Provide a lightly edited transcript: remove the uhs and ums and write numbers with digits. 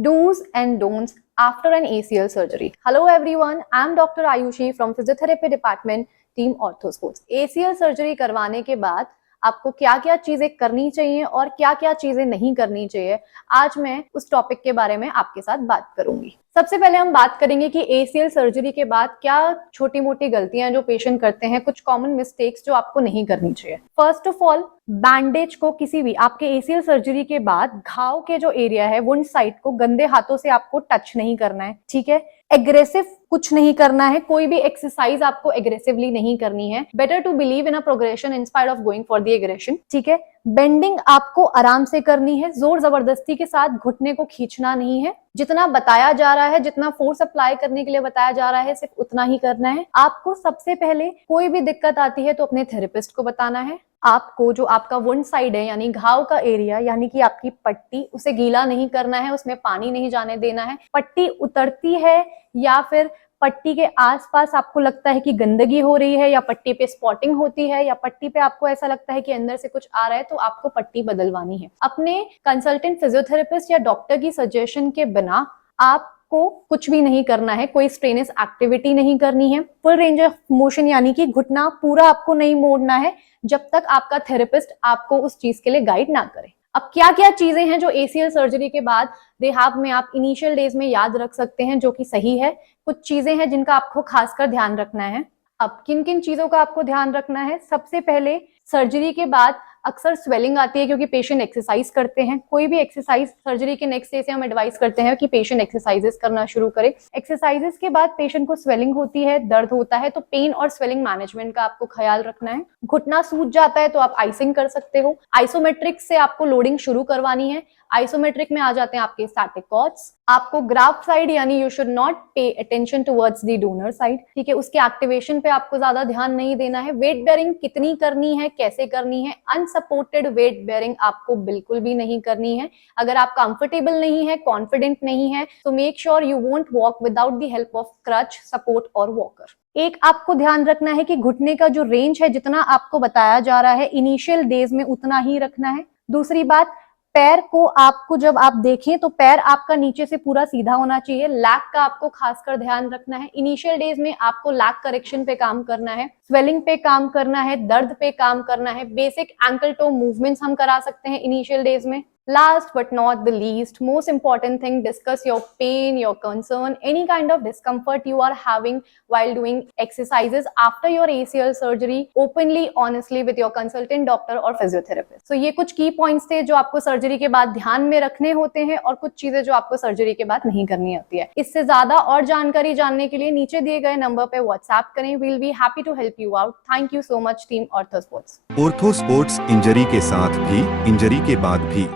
Do's and don'ts after an ACL surgery. Hello everyone, I am Dr. Ayushi from Physiotherapy Department, Team Ortho Sports. ACL surgery करवाने के बाद आपको क्या क्या चीजें करनी चाहिए और क्या क्या चीजें नहीं करनी चाहिए, आज मैं उस टॉपिक के बारे में आपके साथ बात करूंगी। सबसे पहले हम बात करेंगे कि ACL सर्जरी के बाद क्या छोटी मोटी गलतियां जो पेशेंट करते हैं, कुछ कॉमन मिस्टेक्स जो आपको नहीं करनी चाहिए। फर्स्ट ऑफ ऑल, बैंडेज को किसी भी आपके ACL सर्जरी के बाद घाव के जो एरिया है, वुंड साइट को गंदे हाथों से आपको टच नहीं करना है, ठीक है। एग्रेसिव कुछ नहीं करना है, कोई भी एक्सरसाइज आपको एग्रेसिवली नहीं करनी है। Better to believe in a progression in spite of going for the aggression, ठीक है। बेंडिंग आपको आराम से करनी है, जोर जबरदस्ती के साथ घुटने को खींचना नहीं है। जितना बताया जा रहा है, जितना फोर्स अप्लाई करने के लिए बताया जा रहा है, सिर्फ उतना ही करना है। आपको सबसे पहले कोई भी दिक्कत आती है तो अपने थेरेपिस्ट को बताना है। आपको जो आपका वुंड साइड है, यानी घाव का एरिया, यानी कि आपकी पट्टी, उसे गीला नहीं करना है, उसमें पानी नहीं जाने देना है। पट्टी उतरती है या फिर पट्टी के आसपास आपको लगता है कि गंदगी हो रही है, या पट्टी पे स्पॉटिंग होती है, या पट्टी पे आपको ऐसा लगता है कि अंदर से कुछ आ रहा है, तो आपको पट्टी बदलवानी है। अपने कंसल्टेंट फिजियोथेरेपिस्ट या डॉक्टर की सजेशन के बिना आपको कुछ भी नहीं करना है, कोई स्ट्रेनस एक्टिविटी नहीं करनी है। फुल रेंज ऑफ मोशन यानी कि घुटना पूरा आपको नहीं मोड़ना है जब तक आपका थेरेपिस्ट आपको उस चीज के लिए गाइड ना करे। अब क्या क्या चीजें हैं जो ACL सर्जरी के बाद रिहैब में आप इनिशियल डेज में याद रख सकते हैं, जो कि सही है। कुछ चीजें हैं जिनका आपको खासकर ध्यान रखना है। अब किन किन चीजों का आपको ध्यान रखना है? सबसे पहले, सर्जरी के बाद अक्सर स्वेलिंग आती है क्योंकि पेशेंट एक्सरसाइज करते हैं। कोई भी एक्सरसाइज सर्जरी के नेक्स्ट डे से हम एडवाइस करते हैं कि पेशेंट एक्सरसाइजेस करना शुरू करे। एक्सरसाइजेस के बाद पेशेंट को स्वेलिंग होती है, दर्द होता है, तो पेन और स्वेलिंग मैनेजमेंट का आपको ख्याल रखना है। घुटना सूज जाता है तो आप आइसिंग कर सकते हो। आइसोमेट्रिक से आपको लोडिंग शुरू करवानी है। आइसोमेट्रिक में आ जाते हैं आपके स्टैटिक कॉर्ड्स। आपको ग्राफ्ट साइड यानी you should not pay attention towards the donor side, ठीक है। उसके एक्टिवेशन पे आपको ज्यादा ध्यान नहीं देना है। वेट बेयरिंग कितनी करनी है, कैसे करनी है? अनसपोर्टेड वेट बेयरिंग आपको बिल्कुल भी नहीं करनी है। अगर आप कंफर्टेबल नहीं है, कॉन्फिडेंट नहीं है, तो make sure you won't walk without the help of crutch, support और वॉकर। एक आपको ध्यान रखना है कि घुटने का जो रेंज है, जितना आपको बताया जा रहा है इनिशियल डेज में, उतना ही रखना है। दूसरी बात, पैर को आपको जब आप देखें तो पैर आपका नीचे से पूरा सीधा होना चाहिए। लैग का आपको खासकर ध्यान रखना है। इनिशियल डेज में आपको लैग करेक्शन पे काम करना है, स्वेलिंग पे काम करना है, दर्द पे काम करना है। बेसिक एंकल टो मूवमेंट्स हम करा सकते हैं इनिशियल डेज में। Last but not the least, most important thing, discuss your pain, your concern, any kind of discomfort you are having while doing exercises after your ACL surgery openly, honestly with your consultant doctor or physiotherapist. So ये कुछ key points थे जो आपको surgery के बाद ध्यान में रखने होते हैं, और कुछ चीजें जो आपको सर्जरी के बाद नहीं करनी होती है। इससे ज्यादा और जानकारी जानने के लिए नीचे दिए गए नंबर पे व्हाट्सएप करें। We'll be happy to help you out. Thank you so much, Team Ortho Sports. Ortho sports, injury के साथ भी, इंजरी के बाद भी।